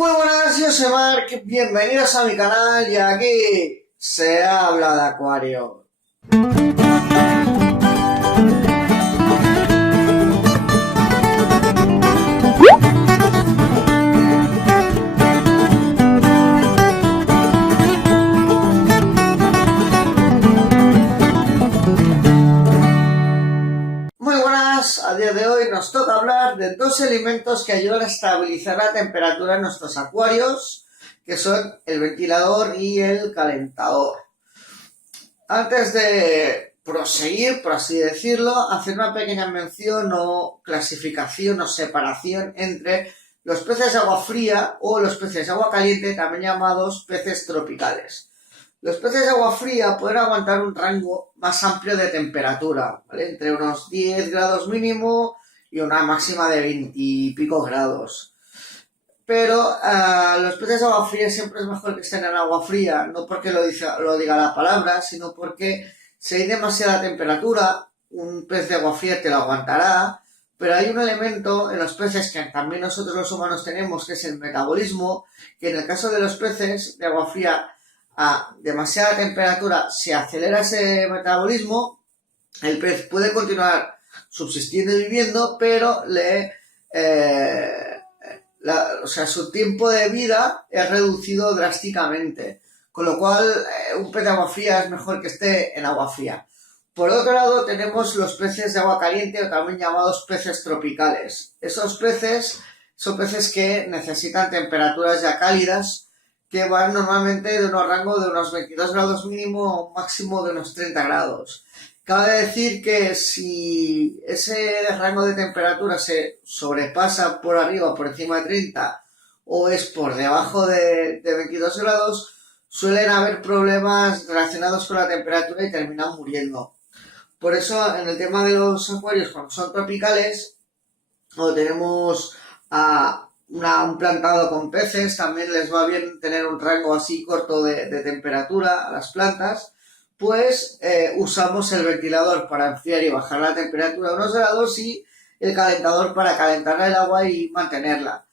Muy buenas, yo soy Mark, bienvenidos a mi canal y aquí se habla de acuario. Muy buenas, a día de hoy nos toca hablar de dos elementos que ayudan a estabilizar la temperatura en nuestros acuarios, que son el ventilador y el calentador. Antes de proseguir, por así decirlo, hacer una pequeña mención o clasificación o separación entre los peces de agua fría o los peces de agua caliente, también llamados peces tropicales. Los peces de agua fría pueden aguantar un rango más amplio de temperatura, ¿vale? Entre unos 10 grados mínimo y una máxima de 20 y pico grados. Pero los peces de agua fría siempre es mejor que estén en agua fría, no porque lo diga la palabra, sino porque si hay demasiada temperatura, un pez de agua fría te lo aguantará, pero hay un elemento en los peces que también nosotros los humanos tenemos, que es el metabolismo, que en el caso de los peces de agua fría a demasiada temperatura se acelera ese metabolismo, el pez puede continuar subsistiendo y viviendo, pero su tiempo de vida es reducido drásticamente, con lo cual un pez de agua fría es mejor que esté en agua fría. Por otro lado tenemos los peces de agua caliente o también llamados peces tropicales. Esos peces son peces que necesitan temperaturas ya cálidas, que van normalmente de unos rangos de unos 22 grados mínimo a un máximo de unos 30 grados. Cabe decir que si ese rango de temperatura se sobrepasa por arriba, por encima de 30, o es por debajo de 22 grados, suelen haber problemas relacionados con la temperatura y terminan muriendo. Por eso, en el tema de los acuarios, cuando son tropicales, o tenemos un plantado con peces, también les va bien tener un rango así corto de temperatura a las plantas, pues usamos el ventilador para enfriar y bajar la temperatura a unos grados y el calentador para calentar el agua y mantenerla.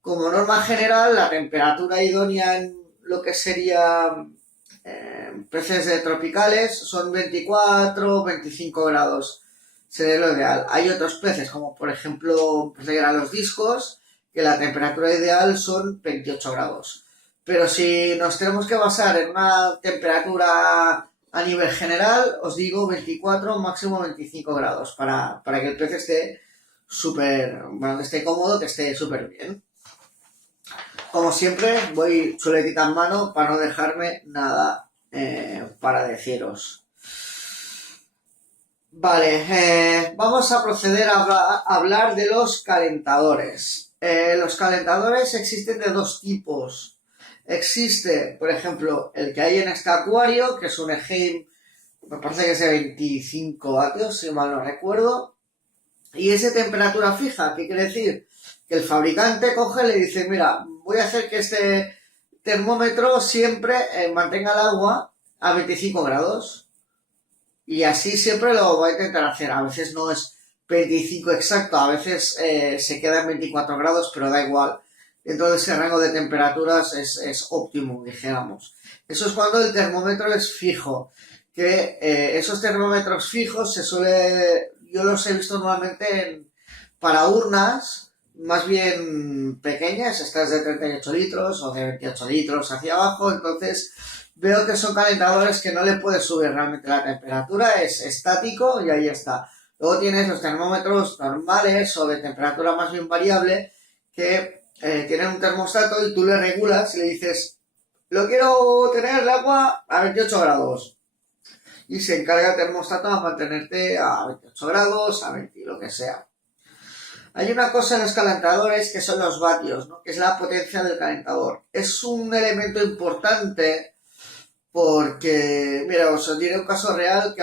Como norma general, la temperatura idónea en lo que sería peces tropicales son 24-25 grados. Sería lo ideal. Hay otros peces, como por ejemplo los discos, que la temperatura ideal son 28 grados. Pero si nos tenemos que basar en una temperatura a nivel general, os digo 24, máximo 25 grados, para que el pez esté que esté cómodo, que esté súper bien. Como siempre, voy chuletita en mano para no dejarme nada para deciros. Vale, vamos a proceder a hablar de los calentadores. Los calentadores existen de dos tipos. Existe, por ejemplo, el que hay en este acuario, que es un Eheim, me parece que es de 25 vatios, si mal no recuerdo, y es de temperatura fija. ¿Qué quiere decir? Que el fabricante coge y le dice, mira, voy a hacer que este termómetro siempre mantenga el agua a 25 grados. Y así siempre lo voy a intentar hacer. A veces no es 25 exacto, a veces se queda en 24 grados, pero da igual. Entonces el rango de temperaturas es óptimo, dijéramos. Eso es cuando el termómetro es fijo. Que esos termómetros fijos yo los he visto normalmente para urnas más bien pequeñas, estas de 38 litros o de 28 litros hacia abajo. Entonces veo que son calentadores que no le puedes subir realmente la temperatura, es estático y ahí está. Luego tienes los termómetros normales o de temperatura más bien variable que tienen un termostato y tú le regulas y le dices, lo quiero tener el agua a 28 grados. Y se encarga el termostato a mantenerte a 28 grados, a 20, lo que sea. Hay una cosa en los calentadores que son los vatios, ¿no? Que es la potencia del calentador. Es un elemento importante porque, mira, os diré un caso real que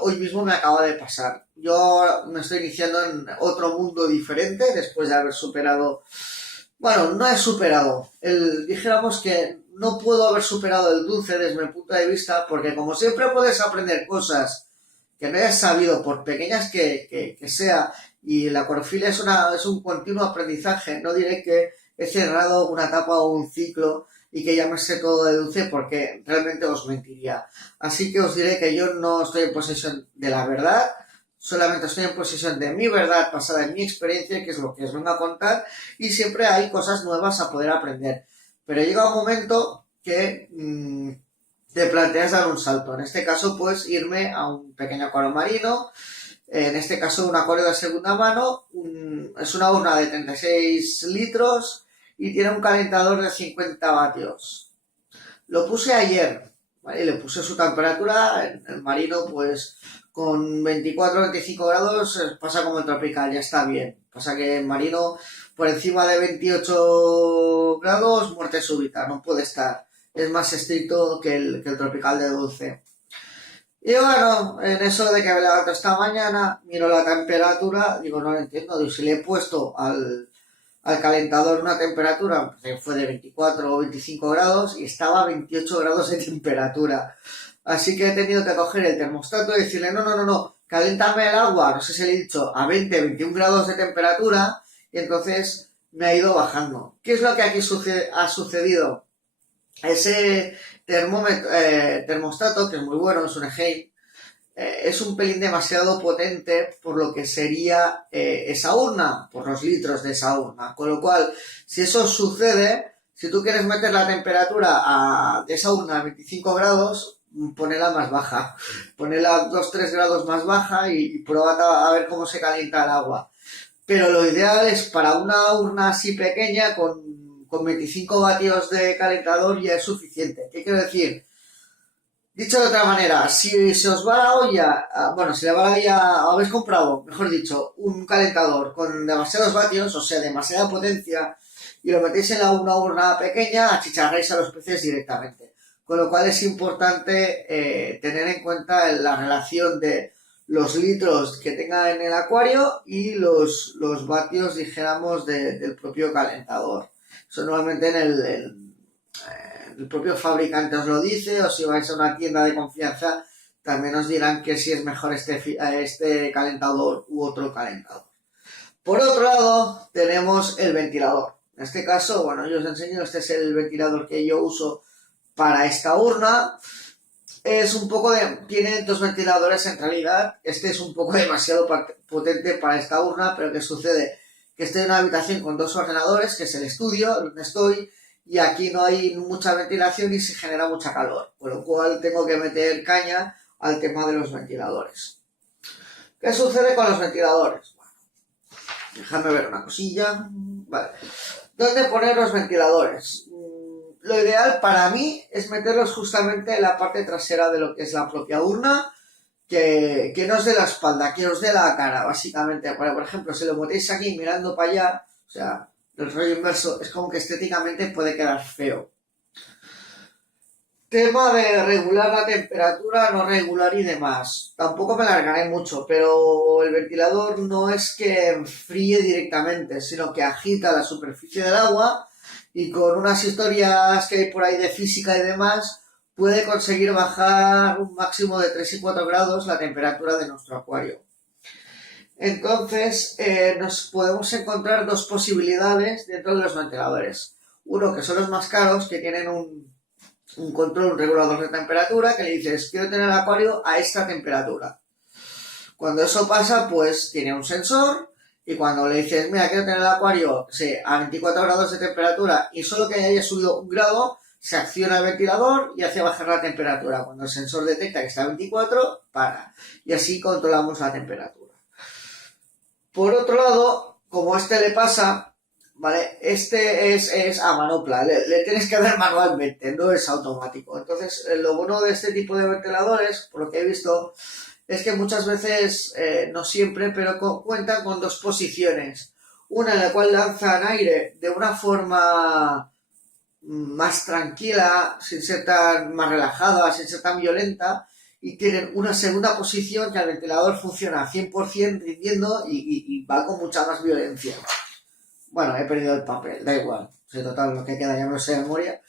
hoy mismo me acaba de pasar. Yo me estoy iniciando en otro mundo diferente después de haber superado... Bueno, no he superado. Dijéramos que no puedo haber superado el dulce desde mi punto de vista, porque como siempre puedes aprender cosas que no hayas sabido, por pequeñas que sea, y la acuariofilia es un continuo aprendizaje. No diré que he cerrado una etapa o un ciclo y que ya me sé todo de dulce, porque realmente os mentiría. Así que os diré que yo no estoy en posesión de la verdad, solamente estoy en posesión de mi verdad basada en mi experiencia, que es lo que os vengo a contar, y siempre hay cosas nuevas a poder aprender. Pero llega un momento que te planteas dar un salto. En este caso, pues irme a un pequeño acuario marino, en este caso un acuario de segunda mano, es una urna de 36 litros y tiene un calentador de 50 vatios. Lo puse ayer, ¿vale? Y le puse su temperatura, en el marino pues con 24-25 grados pasa como el tropical, ya está bien. Pasa que en marino por encima de 28 grados, muerte súbita, no puede estar. Es más estricto que el tropical de 12. Y bueno, en eso de que me levanto esta mañana, miro la temperatura, digo, no lo entiendo, digo, si le he puesto al calentador una temperatura que fue de 24 o 25 grados y estaba a 28 grados de temperatura. Así que he tenido que coger el termostato y decirle, no, caléntame el agua, no sé si le he dicho, a 20, 21 grados de temperatura, y entonces me ha ido bajando. ¿Qué es lo que aquí ha sucedido? Ese termostato, que es muy bueno, es un Eheim, es un pelín demasiado potente por lo que sería esa urna, por los litros de esa urna. Con lo cual, si eso sucede, si tú quieres meter la temperatura de esa urna a 25 grados, ponela más baja. Ponela 2-3 grados más baja y prueba a ver cómo se calienta el agua. Pero lo ideal es para una urna así pequeña, con 25 vatios de calentador ya es suficiente. ¿Qué quiero decir? Dicho de otra manera, si se os va la olla, bueno, si le va la olla, habéis comprado, mejor dicho, un calentador con demasiados vatios, o sea, demasiada potencia, y lo metéis en una urna pequeña, achicharráis a los peces directamente. Con lo cual es importante tener en cuenta la relación de los litros que tenga en el acuario y los vatios, dijéramos, del propio calentador. Eso normalmente el propio fabricante os lo dice, o si vais a una tienda de confianza también os dirán que si es mejor este calentador u otro calentador. Por otro lado tenemos el ventilador. En este caso, bueno, yo os enseño, este es el ventilador que yo uso para esta urna. Es un poco tiene dos ventiladores en realidad. Este es un poco demasiado potente para esta urna, pero ¿qué sucede? Que estoy en una habitación con dos ordenadores, que es el estudio donde estoy, y aquí no hay mucha ventilación y se genera mucha calor, con lo cual tengo que meter caña al tema de los ventiladores. ¿Qué sucede con los ventiladores? Bueno, déjame ver una cosilla. Vale. ¿Dónde poner los ventiladores? Lo ideal para mí es meterlos justamente en la parte trasera de lo que es la propia urna, que no os dé la espalda, que os dé la cara, básicamente. Por ejemplo, si lo metéis aquí mirando para allá, o sea, el rollo inverso, es como que estéticamente puede quedar feo. Tema de regular la temperatura, no regular y demás. Tampoco me alargaré mucho, pero el ventilador no es que enfríe directamente, sino que agita la superficie del agua y con unas historias que hay por ahí de física y demás, puede conseguir bajar un máximo de 3 y 4 grados la temperatura de nuestro acuario. Entonces, nos podemos encontrar dos posibilidades dentro de los ventiladores. Uno, que son los más caros, que tienen un control, un regulador de temperatura, que le dices, quiero tener el acuario a esta temperatura. Cuando eso pasa, pues tiene un sensor, y cuando le dices, mira, quiero tener el acuario a 24 grados de temperatura y solo que haya subido un grado, se acciona el ventilador y hace bajar la temperatura. Cuando el sensor detecta que está a 24, para. Y así controlamos la temperatura. Por otro lado, como este le pasa, ¿vale? Este es a manopla, le tienes que dar manualmente, no es automático. Entonces, lo bueno de este tipo de ventiladores, por lo que he visto, es que muchas veces, no siempre, pero cuentan con dos posiciones. Una en la cual lanzan aire de una forma más tranquila, sin ser más relajada, sin ser tan violenta, y tienen una segunda posición que el ventilador funciona 100% rindiendo y va con mucha más violencia. Bueno, he perdido el papel, da igual, total, lo que queda ya no sé de memoria.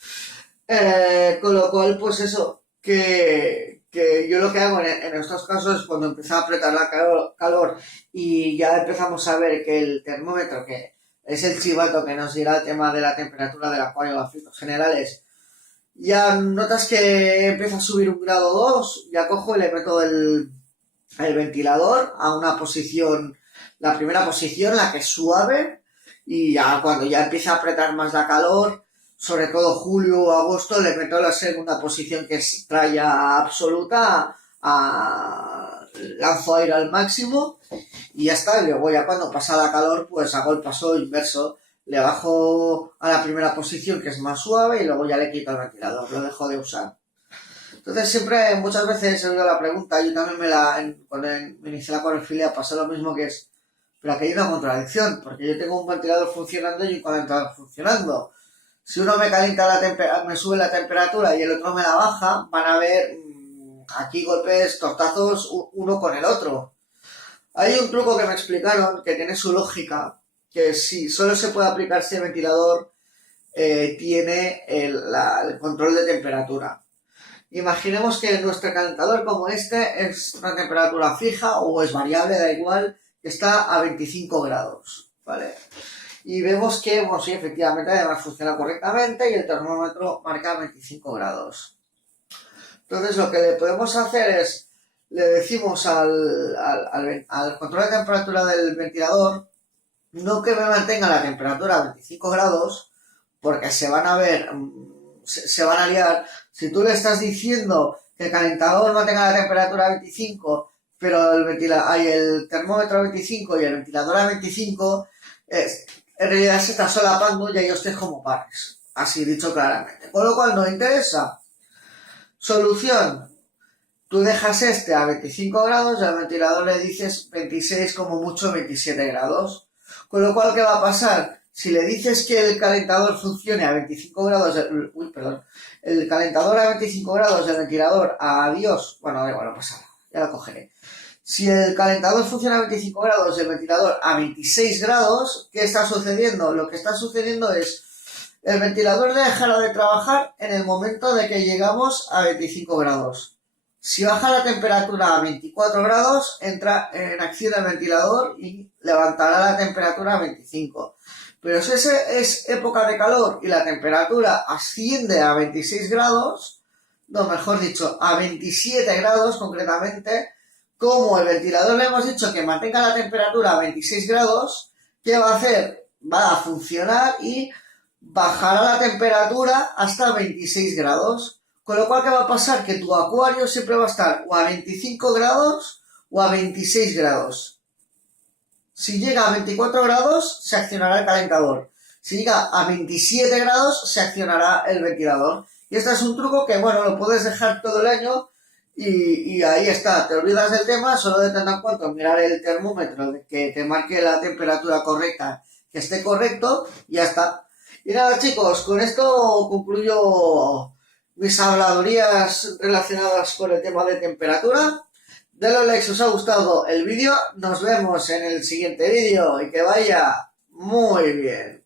Con lo cual, pues eso, que yo lo que hago en estos casos es cuando empieza a apretar la calor y ya empezamos a ver que el termómetro, que es el chivato que nos dirá el tema de la temperatura del acuario, los efectos generales. Ya notas que empieza a subir 1,2 grado, ya cojo y le meto el ventilador a una posición, la primera posición, la que es suave, y ya cuando ya empieza a apretar más la calor, sobre todo julio o agosto, le meto la segunda posición, que es tralla absoluta, lanzo aire al máximo y ya está. Y luego ya cuando pasa la calor, pues hago el paso inverso, le bajo a la primera posición, que es más suave, y luego ya le quito el ventilador, lo dejo de usar. Entonces siempre, muchas veces he oído la pregunta, yo también cuando me inicié la acuariofilia pasó lo mismo, que es, pero aquí hay una contradicción, porque yo tengo un ventilador funcionando y un calentador funcionando. Si uno me me sube la temperatura y el otro me la baja, van a haber aquí golpes, tortazos uno con el otro. Hay un truco que me explicaron que tiene su lógica, que si solo se puede aplicar si el ventilador tiene el control de temperatura. Imaginemos que nuestro calentador, como este, es una temperatura fija o es variable, da igual, que está a 25 grados, ¿vale? Y vemos que, bueno, sí, efectivamente, además funciona correctamente y el termómetro marca 25 grados. Entonces, lo que le podemos hacer es, le decimos al control de temperatura del ventilador, no que me mantenga la temperatura a 25 grados, porque se van a ver, se van a liar. Si tú le estás diciendo que el calentador mantenga la temperatura a 25, pero el termómetro a 25 y el ventilador a 25, en realidad se está solapando y ellos te como pares. Así dicho claramente. Con lo cual no interesa. Solución. Tú dejas este a 25 grados y al ventilador le dices 26, como mucho 27 grados. Con lo cual, ¿qué va a pasar? Si le dices que el calentador funcione a 25 grados, el calentador a 25 grados, el ventilador a Dios, bueno, no pasa nada, ya lo cogeré. Si el calentador funciona a 25 grados y el ventilador a 26 grados, ¿qué está sucediendo? Lo que está sucediendo es, el ventilador dejará de trabajar en el momento de que llegamos a 25 grados. Si baja la temperatura a 24 grados, entra en acción el ventilador y levantará la temperatura a 25. Pero si es época de calor y la temperatura asciende a 26 grados, no, mejor dicho, a 27 grados concretamente, como el ventilador le hemos dicho que mantenga la temperatura a 26 grados, ¿qué va a hacer? Va a funcionar y bajará la temperatura hasta 26 grados. Con lo cual, ¿qué va a pasar? Que tu acuario siempre va a estar o a 25 grados o a 26 grados. Si llega a 24 grados, se accionará el calentador. Si llega a 27 grados, se accionará el ventilador. Y este es un truco que, bueno, lo puedes dejar todo el año y ahí está. Te olvidas del tema, solo de tener en cuenta mirar el termómetro, que te marque la temperatura correcta, que esté correcto, y ya está. Y nada, chicos, con esto concluyo mis habladurías relacionadas con el tema de temperatura. Denle like si os ha gustado el vídeo. Nos vemos en el siguiente vídeo y que vaya muy bien.